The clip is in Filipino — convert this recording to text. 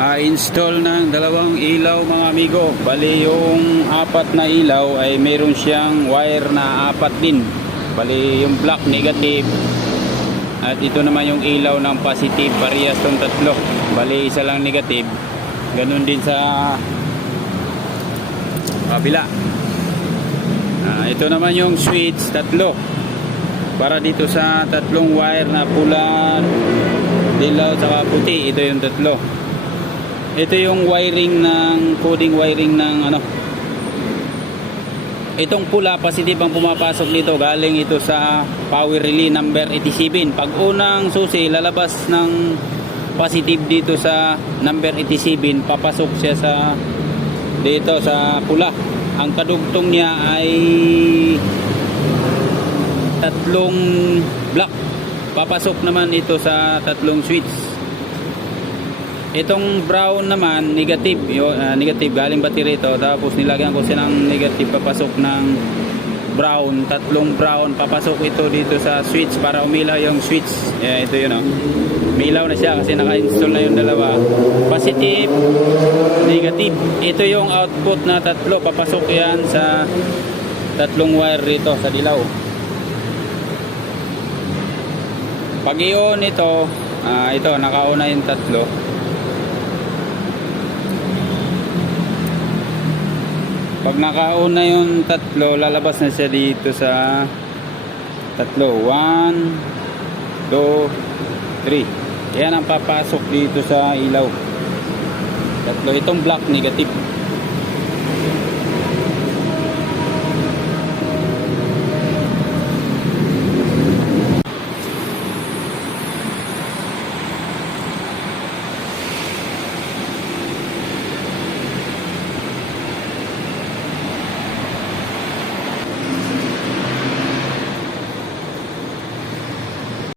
Install ng dalawang ilaw mga amigo. Bali yung apat na ilaw ay meron siyang wire na apat din. Bali yung black negative at ito naman yung ilaw ng positive, parehas tong tatlo. Bali isa lang negative, ganun din sa kabila. Ito naman yung switch, tatlo para dito sa tatlong wire na pula, dilaw, saka puti. Ito yung tatlo. Ito yung wiring ng coding wiring ng itong pula positive ang pumapasok dito, galing ito sa power relay number 87. Pag unang susi lalabas ng positive dito sa number 87, papasok siya sa dito sa pula. Ang kadugtong niya ay tatlong black, papasok naman ito sa tatlong switch. Itong brown naman negative, negative galing battery ito, tapos nilagyan ko siya ng negative, papasok ng brown, tatlong brown, papasok ito dito sa switch para umilaw yung switch. Ito yun, umilaw na siya kasi naka-install na yung dalawa, positive, negative. Ito yung output na tatlo, papasok yan sa tatlong wire dito sa dilaw. Pag i-on ito, ito naka-on na yung tatlo. Pag naka-on na yung tatlo, lalabas na siya dito sa tatlo. 1, 2, 3. Yan ang papasok dito sa ilaw. Tatlo. Itong black negative.